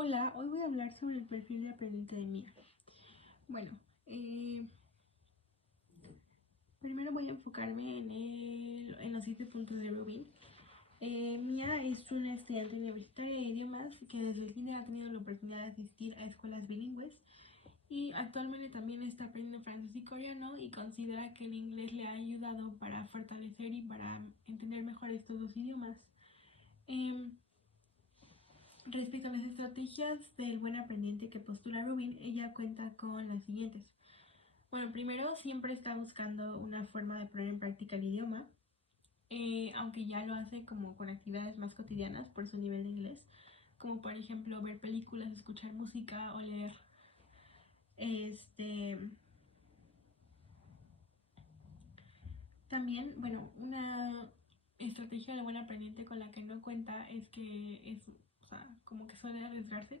Hola, hoy voy a hablar sobre el perfil de aprendiente de Mía. Bueno, primero voy a enfocarme en los 7 puntos de Rubin. Mía es una estudiante universitaria de idiomas que desde el kinder ha tenido la oportunidad de asistir a escuelas bilingües y actualmente también está aprendiendo francés y coreano y considera que el inglés le ha ayudado para fortalecer y para entender mejor estos dos idiomas. Eh, Respecto a las estrategias del buen aprendiente que postula Rubin, ella cuenta con las siguientes. Bueno, primero siempre está buscando una forma de poner en práctica el idioma, aunque ya lo hace como con actividades más cotidianas por su nivel de inglés, como por ejemplo ver películas, escuchar música o leer. Este, También, bueno, una estrategia de buen aprendiente con la que no cuenta es que es, o sea, como que suele arriesgarse.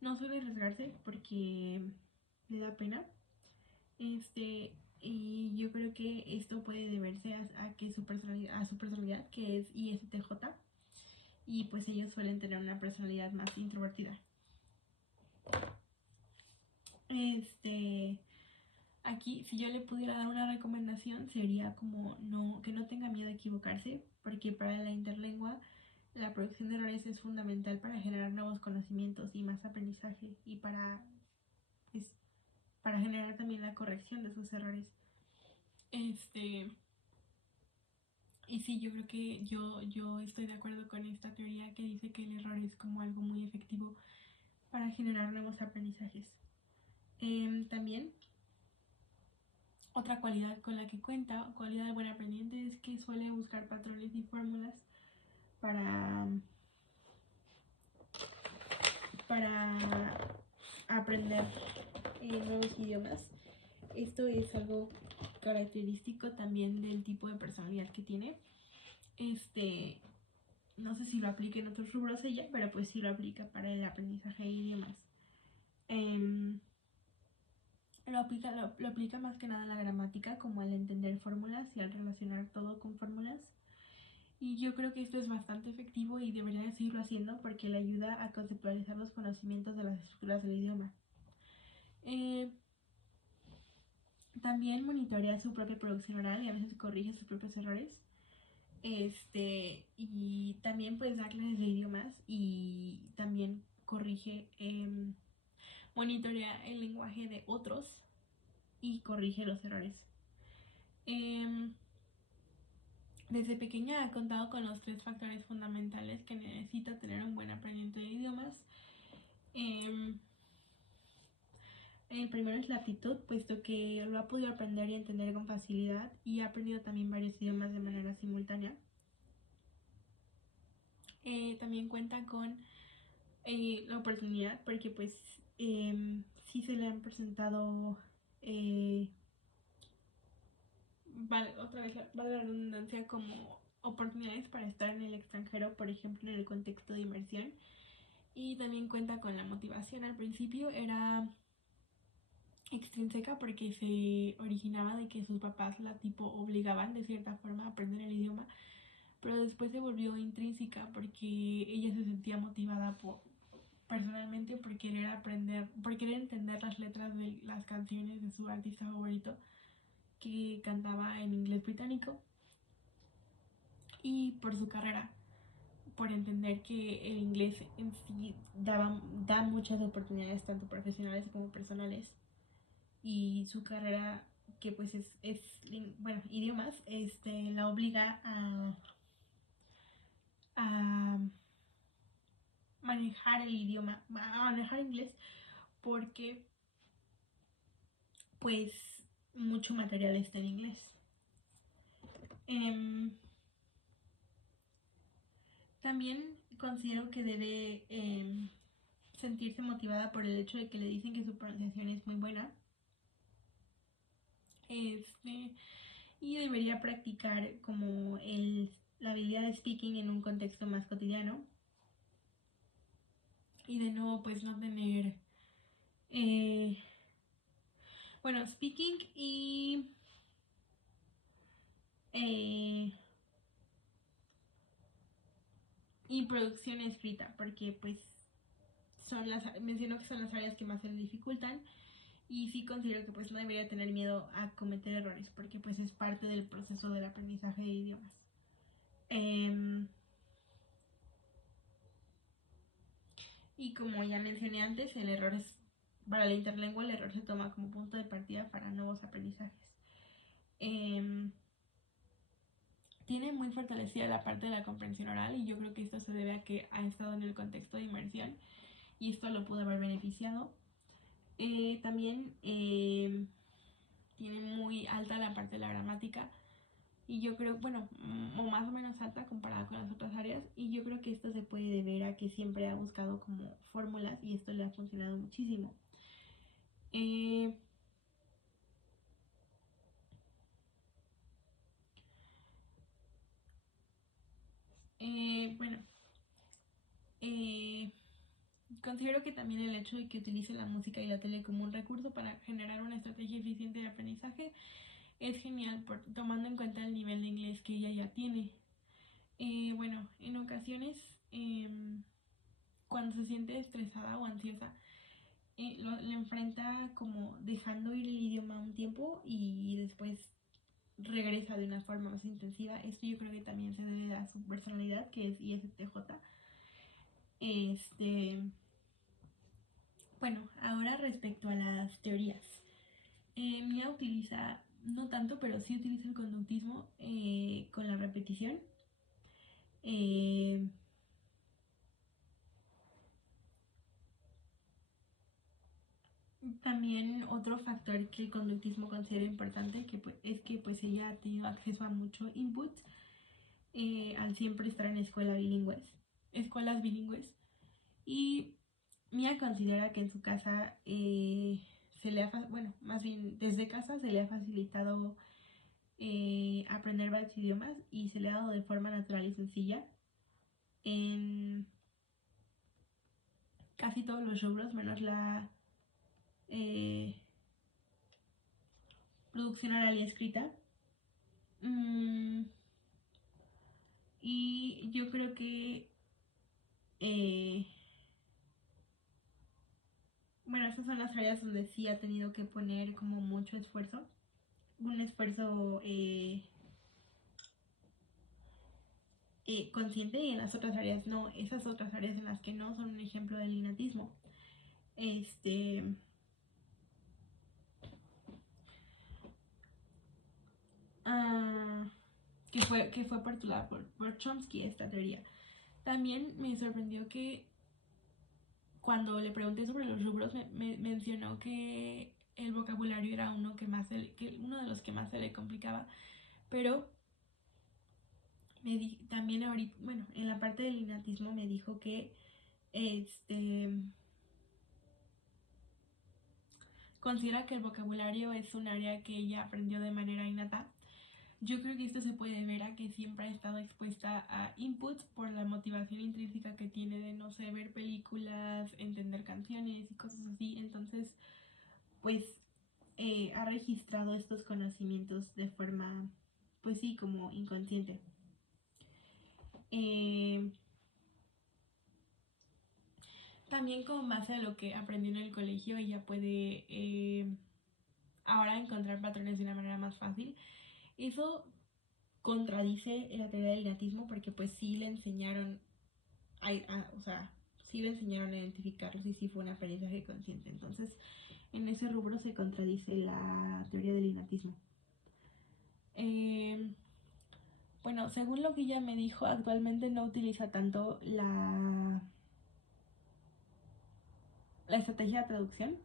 No suele arriesgarse porque le da pena. Y yo creo que esto puede deberse a que a su personalidad, que es ISTJ, y pues ellos suelen tener una personalidad más introvertida. Este, Aquí, si yo le pudiera dar una recomendación, sería como que no tenga miedo a equivocarse, porque para la interlengua la producción de errores es fundamental para generar nuevos conocimientos y más aprendizaje, y pues, para generar también la corrección de sus errores. Este, Y sí, yo creo que yo estoy de acuerdo con esta teoría que dice que el error es como algo muy efectivo para generar nuevos aprendizajes. También, otra cualidad con la que cuenta, cualidad de buen aprendiente, es que suele buscar patrones y fórmulas para, para aprender nuevos idiomas. Esto es algo característico también del tipo de personalidad que tiene. No sé si lo aplica en otros rubros ella, pero pues sí lo aplica para el aprendizaje de idiomas. Em, lo aplica más que nada a la gramática, como al entender fórmulas y al relacionar todo con fórmulas. Y yo creo que esto es bastante efectivo y debería de seguirlo haciendo porque le ayuda a conceptualizar los conocimientos de las estructuras del idioma. Eh, También monitorea su propia producción oral y a veces corrige sus propios errores. Y también pues da clases de idiomas y también monitorea el lenguaje de otros y corrige los errores. Em, Desde pequeña ha contado con los 3 factores fundamentales que necesita tener un buen aprendiente de idiomas. Em, el primero es la aptitud, puesto que lo ha podido aprender y entender con facilidad y ha aprendido también varios idiomas de manera simultánea. También cuenta con la oportunidad, porque pues sí se le han presentado, otra vez vale la redundancia, como oportunidades para estar en el extranjero, por ejemplo en el contexto de inmersión. Y también cuenta con la motivación. Al principio era extrínseca porque se originaba de que sus papás la tipo obligaban de cierta forma a aprender el idioma, pero después se volvió intrínseca porque ella se sentía motivada personalmente por querer aprender, por querer entender las letras de las canciones de su artista favorito que cantaba en inglés británico, y por su carrera, por entender que el inglés en sí da muchas oportunidades tanto profesionales como personales, y su carrera, que pues bueno, idiomas, la obliga a manejar el idioma, a manejar inglés, porque pues mucho material está en inglés. Em, También considero que debe sentirse motivada por el hecho de que le dicen que su pronunciación es muy buena. Este, y debería practicar como la habilidad de speaking en un contexto más cotidiano. Y de nuevo, pues no tener, eh, bueno, speaking eh, y producción escrita, porque pues menciono que son las áreas que más se le dificultan, y sí considero que pues no debería tener miedo a cometer errores, porque pues es parte del proceso del aprendizaje de idiomas. Y como ya mencioné antes, para la interlengua el error se toma como punto de partida para nuevos aprendizajes. Tiene muy fortalecida la parte de la comprensión oral, y yo creo que esto se debe a que ha estado en el contexto de inmersión y esto lo pudo haber beneficiado. También tiene muy alta la parte de la gramática, y yo creo, bueno, o más o menos alta comparada con las otras áreas, y yo creo que esto se puede deber a que siempre ha buscado como fórmulas y esto le ha funcionado muchísimo. Bueno, considero que también el hecho de que utilice la música y la tele como un recurso para generar una estrategia eficiente de aprendizaje es genial, tomando en cuenta el nivel de inglés que ella ya tiene. Bueno, en ocasiones, cuando se siente estresada o ansiosa, lo enfrenta como dejando ir el idioma un tiempo y después regresa de una forma más intensiva. Esto yo creo que también se debe a su personalidad, que es ISTJ. Bueno, ahora respecto a las teorías. Mia utiliza, no tanto, pero sí utiliza el conductismo con la repetición. También otro factor que el conductismo considera importante es que pues ella ha tenido acceso a mucho input al siempre estar en escuelas bilingües, y Mia considera que en su casa más bien desde casa se le ha facilitado aprender varios idiomas y se le ha dado de forma natural y sencilla en casi todos los rubros, menos la producción oral y escrita. Y yo creo que bueno, esas son las áreas donde sí ha tenido que poner como mucho esfuerzo, un esfuerzo consciente, y en las otras áreas no. Esas otras áreas en las que no son un ejemplo del innatismo. Que fue postulada por Chomsky esta teoría. También me sorprendió que cuando le pregunté sobre los rubros me mencionó que el vocabulario era uno de los que más se le complicaba, pero también ahorita, bueno, en la parte del innatismo me dijo que considera que el vocabulario es un área que ella aprendió de manera innata. Yo creo que esto se puede ver a que siempre ha estado expuesta a inputs por la motivación intrínseca que tiene de, no sé, ver películas, entender canciones y cosas así. Entonces, pues ha registrado estos conocimientos de forma, pues sí, como inconsciente. También con base a lo que aprendió en el colegio, ella puede ahora encontrar patrones de una manera más fácil. Eso contradice la teoría del innatismo, porque pues sí le enseñaron sí le enseñaron a identificarlos y sí fue un aprendizaje consciente. Entonces, en ese rubro se contradice la teoría del innatismo. Bueno, según lo que ella me dijo, actualmente no utiliza tanto la estrategia de traducción.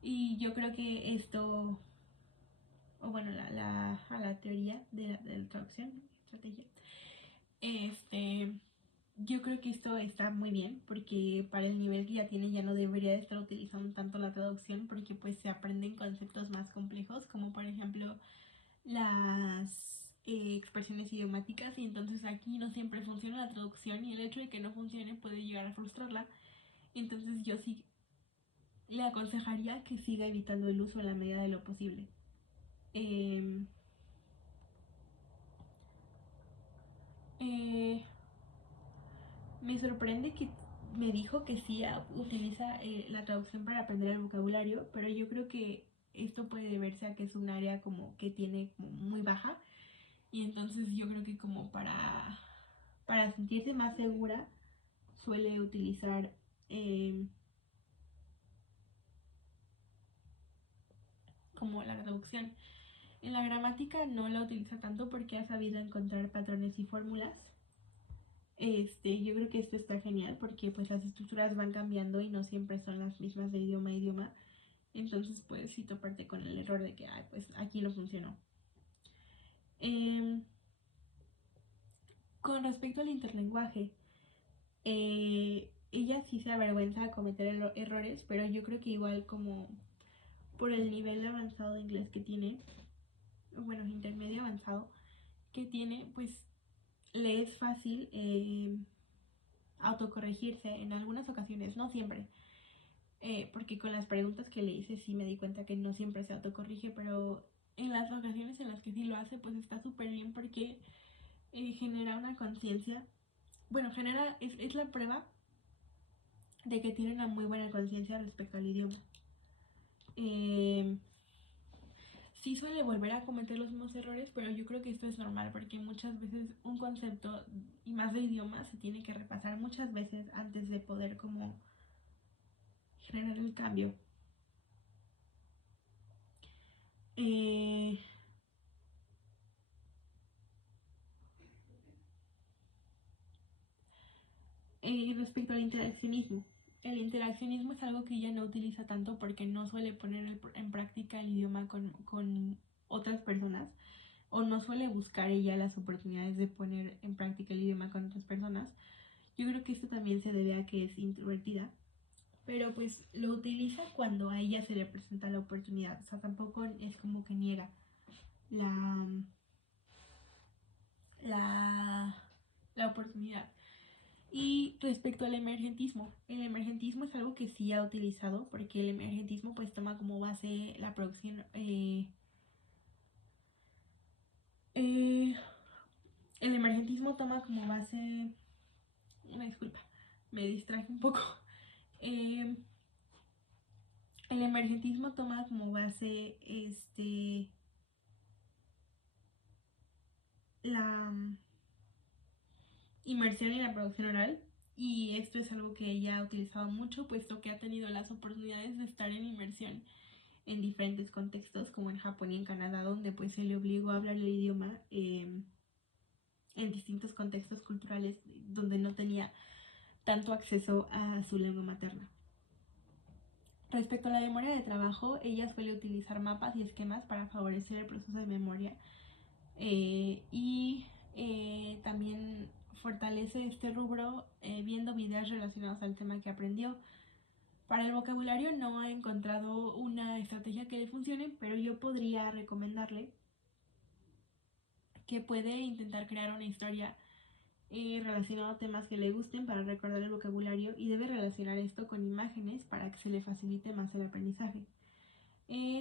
Y yo creo que esto, o bueno, la teoría de la traducción, estrategia, yo creo que esto está muy bien, porque para el nivel que ya tiene ya no debería de estar utilizando tanto la traducción, porque pues se aprenden conceptos más complejos, como por ejemplo las expresiones idiomáticas, y entonces aquí no siempre funciona la traducción, y el hecho de que no funcione puede llegar a frustrarla. Entonces yo sí le aconsejaría que siga evitando el uso en la medida de lo posible. Eh, eh, Me sorprende que me dijo que sí utiliza la traducción para aprender el vocabulario, pero yo creo que esto puede deberse a que es un área como que tiene como muy baja, y entonces yo creo que como para sentirse más segura suele utilizar eh, como la traducción. En la gramática no la utiliza tanto porque ha sabido encontrar patrones y fórmulas. Yo creo que esto está genial porque pues las estructuras van cambiando y no siempre son las mismas de idioma a idioma. Entonces pues sí toparte con el error de que pues aquí no funcionó. Eh, con respecto al interlenguaje, ella sí se avergüenza de cometer errores, pero yo creo que igual como por el nivel avanzado de inglés que tiene, bueno, intermedio avanzado que tiene, pues le es fácil autocorregirse en algunas ocasiones, no siempre. Porque con las preguntas que le hice sí me di cuenta que no siempre se autocorrige, pero en las ocasiones en las que sí lo hace, pues está súper bien porque genera una conciencia. Bueno, es la prueba de que tiene una muy buena conciencia respecto al idioma. Eh, sí suele volver a cometer los mismos errores, pero yo creo que esto es normal porque muchas veces un concepto, y más de idioma, se tiene que repasar muchas veces antes de poder como generar el cambio. Eh, Respecto al interaccionismo. El interaccionismo es algo que ella no utiliza tanto porque no suele poner en práctica el idioma con otras personas, o no suele buscar ella las oportunidades de poner en práctica el idioma con otras personas. Yo creo que esto también se debe a que es introvertida, pero pues lo utiliza cuando a ella se le presenta la oportunidad. O sea, tampoco es como que niega la, la, la oportunidad. Y respecto al emergentismo, el emergentismo es algo que sí ha utilizado porque el emergentismo pues toma como base la producción. Eh, el emergentismo toma como base... Una disculpa, me distraje un poco. Eh, el emergentismo toma como base la inmersión en la producción oral, y esto es algo que ella ha utilizado mucho puesto que ha tenido las oportunidades de estar en inmersión en diferentes contextos como en Japón y en Canadá, donde pues se le obligó a hablar el idioma en distintos contextos culturales donde no tenía tanto acceso a su lengua materna. Respecto a la memoria de trabajo, ella suele utilizar mapas y esquemas para favorecer el proceso de memoria, y también fortalece este rubro viendo videos relacionados al tema que aprendió. Para el vocabulario no he encontrado una estrategia que le funcione, pero yo podría recomendarle que puede intentar crear una historia relacionada a temas que le gusten para recordar el vocabulario, y debe relacionar esto con imágenes para que se le facilite más el aprendizaje.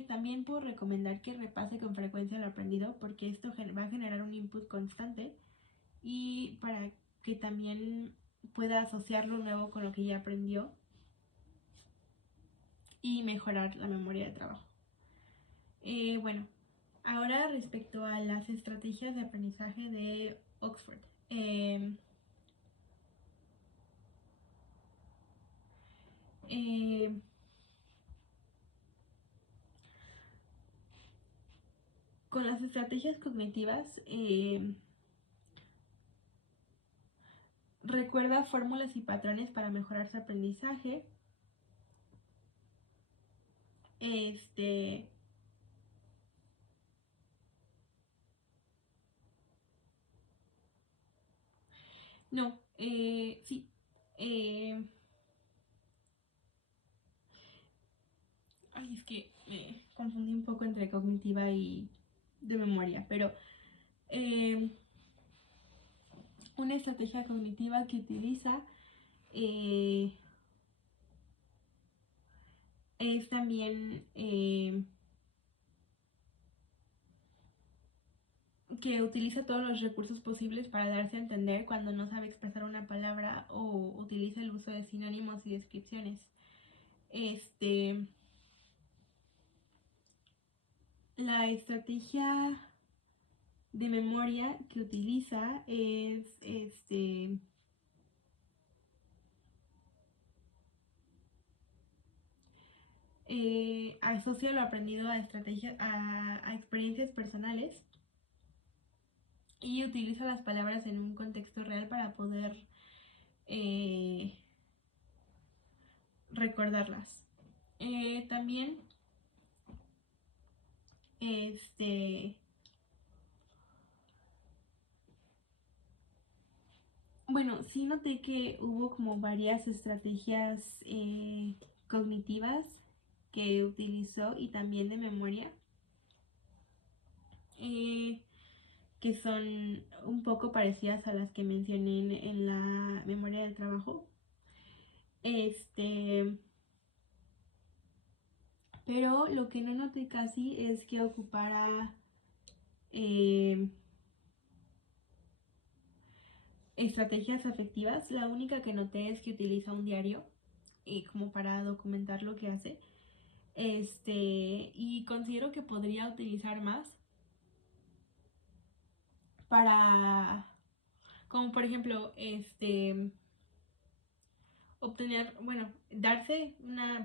También puedo recomendar que repase con frecuencia lo aprendido porque esto va a generar un input constante, y para que también pueda asociar lo nuevo con lo que ya aprendió y mejorar la memoria de trabajo. Bueno, ahora respecto a las estrategias de aprendizaje de Oxford. Eh, eh, con las estrategias cognitivas, recuerda fórmulas y patrones para mejorar su aprendizaje. Este, no, sí. Eh, Ay, es que me confundí un poco entre cognitiva y de memoria, pero eh, una estrategia cognitiva que utiliza eh, es también que utiliza todos los recursos posibles para darse a entender cuando no sabe expresar una palabra, o uso de sinónimos y descripciones. La estrategia de memoria que utiliza es asocia lo aprendido a estrategias, a experiencias personales y utiliza las palabras en un contexto real para poder recordarlas. También bueno, sí noté que hubo como varias estrategias cognitivas que utilizó y también de memoria, que son un poco parecidas a las que mencioné en la memoria del trabajo. Pero lo que no noté casi es que ocupara estrategias afectivas. La única que noté es que utiliza un diario como para documentar lo que hace. Y considero que podría utilizar más para, como por ejemplo, obtener, bueno, brindarse una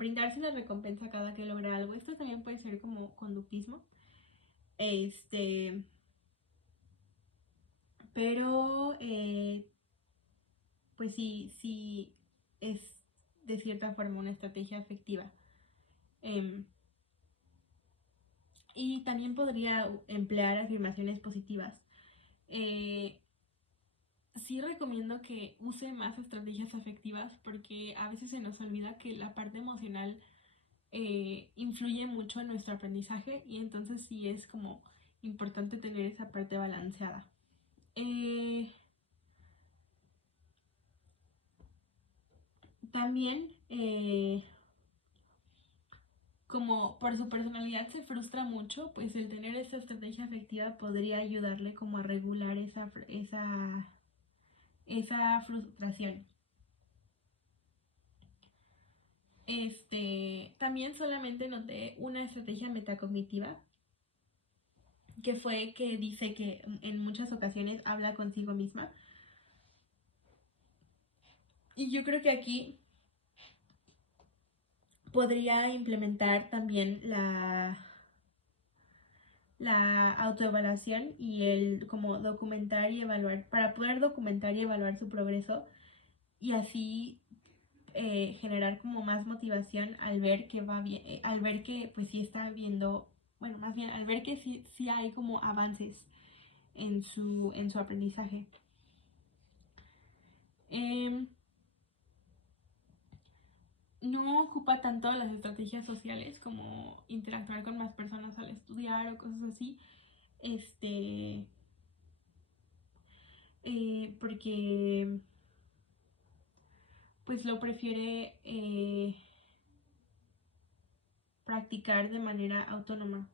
recompensa cada que logra algo. Esto también puede ser como conductismo. Pero, pues sí es de cierta forma una estrategia afectiva. Y también podría emplear afirmaciones positivas. Sí recomiendo que use más estrategias afectivas porque a veces se nos olvida que la parte emocional influye mucho en nuestro aprendizaje y entonces sí es como importante tener esa parte balanceada. También como por su personalidad se frustra mucho, pues el tener esa estrategia afectiva podría ayudarle como a regular esa frustración. También solamente noté una estrategia metacognitiva, que fue que dice que en muchas ocasiones habla consigo misma. Y yo creo que aquí podría implementar también la autoevaluación y el como documentar y evaluar, para poder documentar y evaluar su progreso y así generar como más motivación al ver que va bien, al ver que pues sí está viendo, bueno, más bien al ver que sí hay como avances en su aprendizaje. Eh, no ocupa tanto las estrategias sociales como interactuar con más personas al estudiar o cosas así. Porque pues lo prefiere practicar de manera autónoma.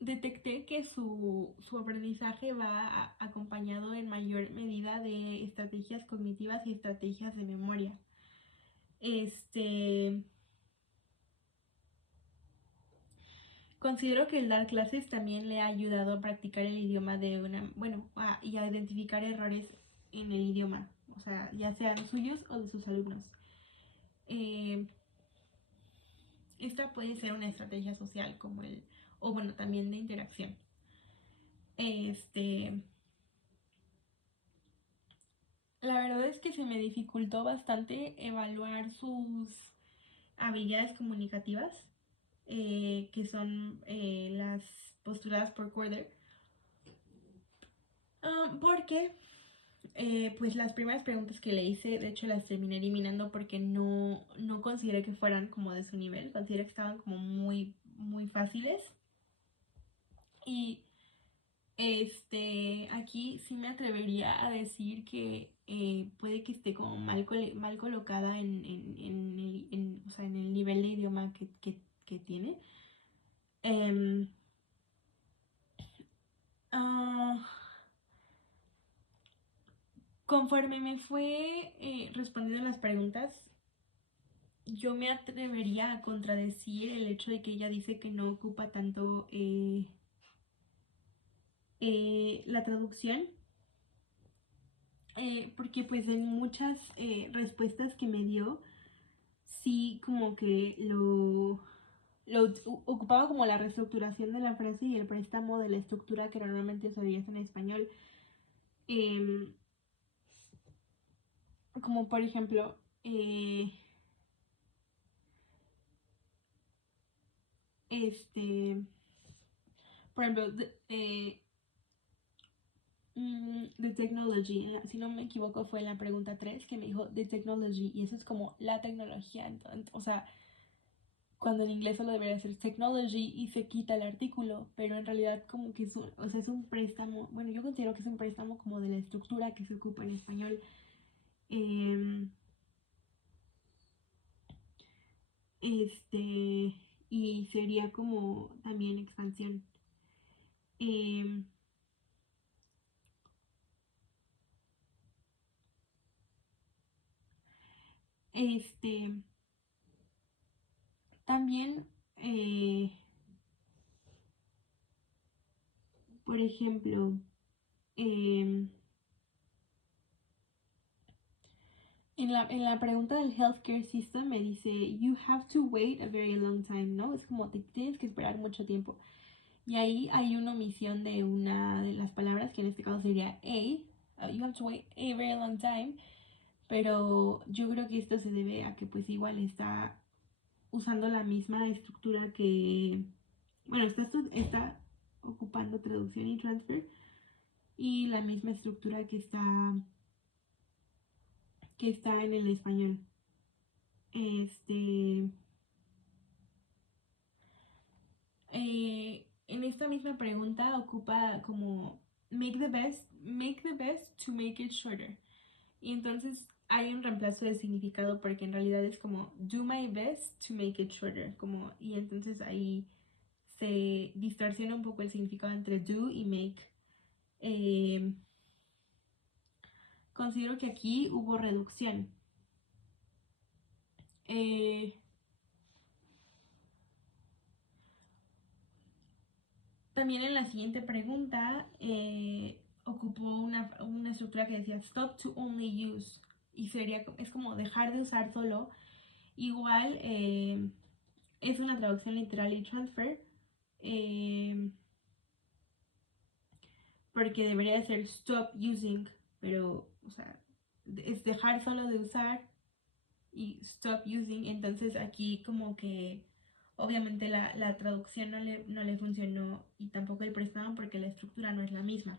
Detecté que su aprendizaje va acompañado en mayor medida de estrategias cognitivas y estrategias de memoria. Considero que el dar clases también le ha ayudado a practicar el idioma y a identificar errores en el idioma, o sea, ya sean suyos o de sus alumnos. Esta puede ser una estrategia social o bueno, también de interacción. La verdad es que se me dificultó bastante evaluar sus habilidades comunicativas, que son las postuladas por Corder, porque pues las primeras preguntas que le hice, de hecho las terminé eliminando porque no consideré que fueran como de su nivel, consideré que estaban como muy, muy fáciles. Y aquí sí me atrevería a decir que puede que esté como mal colocada o sea, en el nivel de idioma que tiene. Em, ah, Conforme me fue respondiendo las preguntas, yo me atrevería a contradecir el hecho de que ella dice que no ocupa tanto la traducción, porque pues en muchas respuestas que me dio, sí como que ocupaba como la reestructuración de la frase y el préstamo de la estructura que normalmente usarías en español. Em, Como por ejemplo, este, por ejemplo, the technology, si no me equivoco fue la pregunta 3 que me dijo the technology y eso es como la tecnología, entonces, o sea, cuando en inglés solo debería ser technology y se quita el artículo, pero en realidad como que es un, o sea, es un préstamo, bueno, yo considero que es un préstamo como de la estructura que se ocupa en español. Eh, y sería como también expansión. Eh, este, También, por ejemplo, eh, en la pregunta del healthcare system me dice, you have to wait a very long time, ¿no? Es como te tienes que esperar mucho tiempo. Y ahí hay una omisión de una de las palabras, que en este caso sería a, you have to wait a very long time, pero yo creo que esto se debe a que pues igual está usando la misma estructura que, bueno, está ocupando traducción y transfer y la misma estructura que está en el español. Este, en esta misma pregunta ocupa como make the best to make it shorter. Y entonces hay un reemplazo de significado porque en realidad es como do my best to make it shorter. Como, y entonces ahí se distorsiona un poco el significado entre do y make. Eh, Considero que aquí hubo reducción. Eh, También en la siguiente pregunta ocupó una estructura que decía stop to only use y es como dejar de usar solo. Igual es una traducción literal y transfer eh, porque debería de ser stop using, pero o sea, es dejar solo de usar y stop using. Entonces aquí como que obviamente la traducción no le funcionó y tampoco el préstamo porque la estructura no es la misma.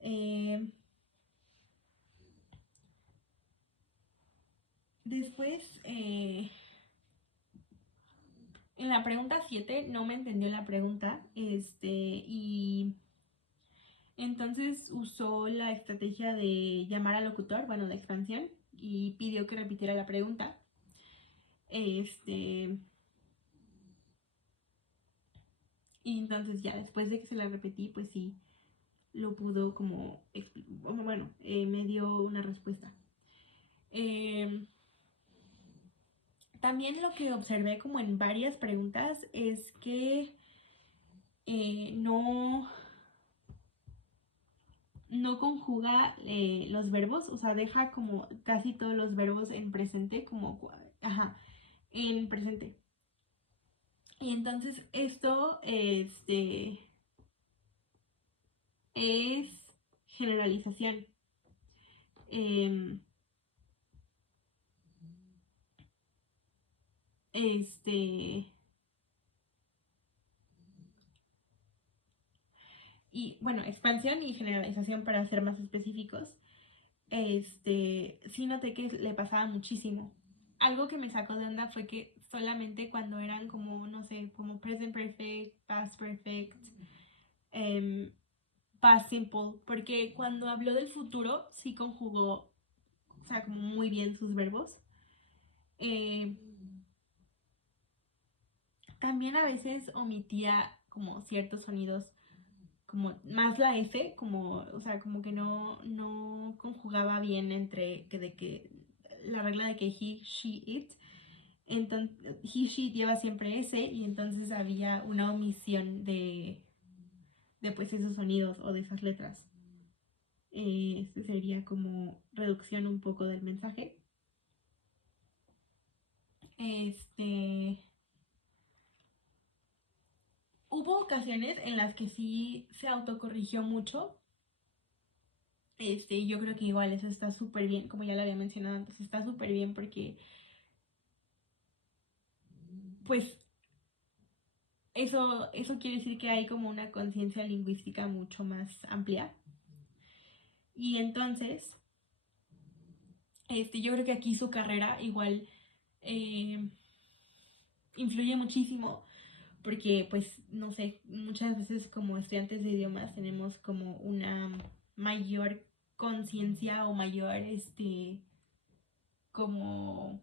Eh, Después, en la pregunta 7 no me entendió la pregunta, y entonces usó la estrategia de llamar al locutor, bueno, de expansión, y pidió que repitiera la pregunta. Este, y entonces ya después de que se la repetí, pues sí, lo pudo como, bueno, me dio una respuesta. También lo que observé como en varias preguntas es que no conjuga los verbos, o sea, deja como casi todos los verbos en presente, ajá, en presente. Y entonces esto es generalización. Em, este, y bueno, expansión y generalización para ser más específicos. Sí noté que le pasaba muchísimo. Algo que me sacó de onda fue que solamente cuando eran como, no sé, como present perfect, past perfect, em, past simple, porque cuando habló del futuro sí conjugó, o sea, como muy bien sus verbos. Eh, También a veces omitía como ciertos sonidos, como más la S, como, o sea, como que no conjugaba bien entre de que la regla de que he, she, it. Entonces, he, she lleva siempre S y entonces había una omisión de pues esos sonidos o de esas letras. Este sería como reducción un poco del mensaje. Hubo ocasiones en las que sí se autocorrigió mucho. Yo creo que igual eso está súper bien, como ya lo había mencionado antes, está súper bien porque pues eso quiere decir que hay como una conciencia lingüística mucho más amplia. Y entonces, yo creo que aquí su carrera igual influye muchísimo porque pues no sé, muchas veces como estudiantes de idiomas tenemos como una mayor conciencia o mayor como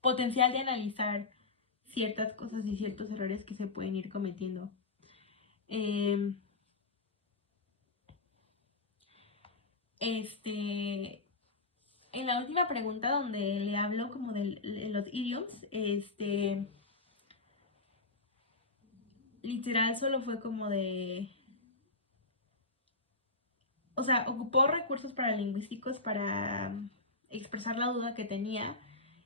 potencial de analizar ciertas cosas y ciertos errores que se pueden ir cometiendo. Eh, en la última pregunta donde le hablo como de los idioms, literal solo fue como de, o sea, ocupó recursos paralingüísticos para expresar la duda que tenía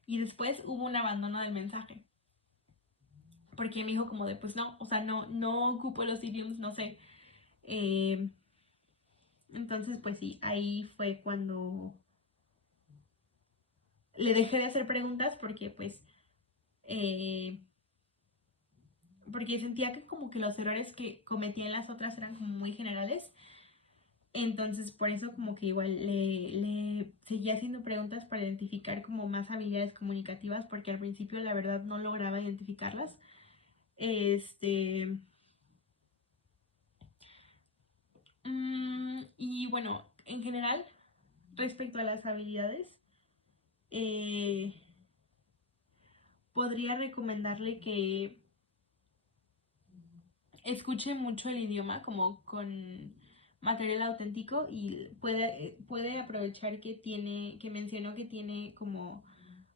y después hubo un abandono del mensaje. Porque me dijo como de, pues no, o sea, no ocupo los idioms, no sé. Eh, entonces, pues sí, ahí fue cuando le dejé de hacer preguntas porque pues porque sentía que como que los errores que cometía en las otras eran como muy generales. Entonces por eso como que igual le seguía haciendo preguntas para identificar como más habilidades comunicativas porque al principio la verdad no lograba identificarlas. Y bueno, en general, respecto a las habilidades, eh, podría recomendarle que escuche mucho el idioma como con material auténtico y puede aprovechar que mencionó que tiene como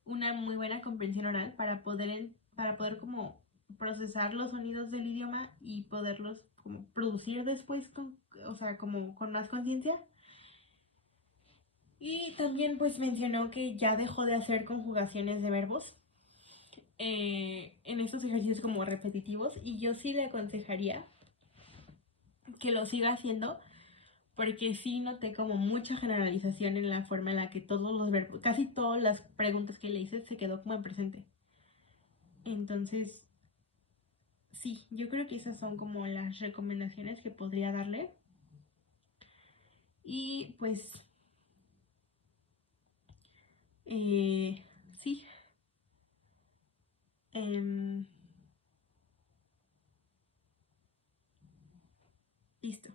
una muy buena comprensión oral para poder como procesar los sonidos del idioma y poderlos como producir después o sea, como con más conciencia. Y también pues mencionó que ya dejó de hacer conjugaciones de verbos en estos ejercicios como repetitivos y yo sí le aconsejaría que lo siga haciendo porque sí noté como mucha generalización en la forma en la que todos los verbos, casi todas las preguntas que le hice se quedó como en presente. Entonces, sí, yo creo que esas son como las recomendaciones que podría darle. Y pues, sí, em, listo.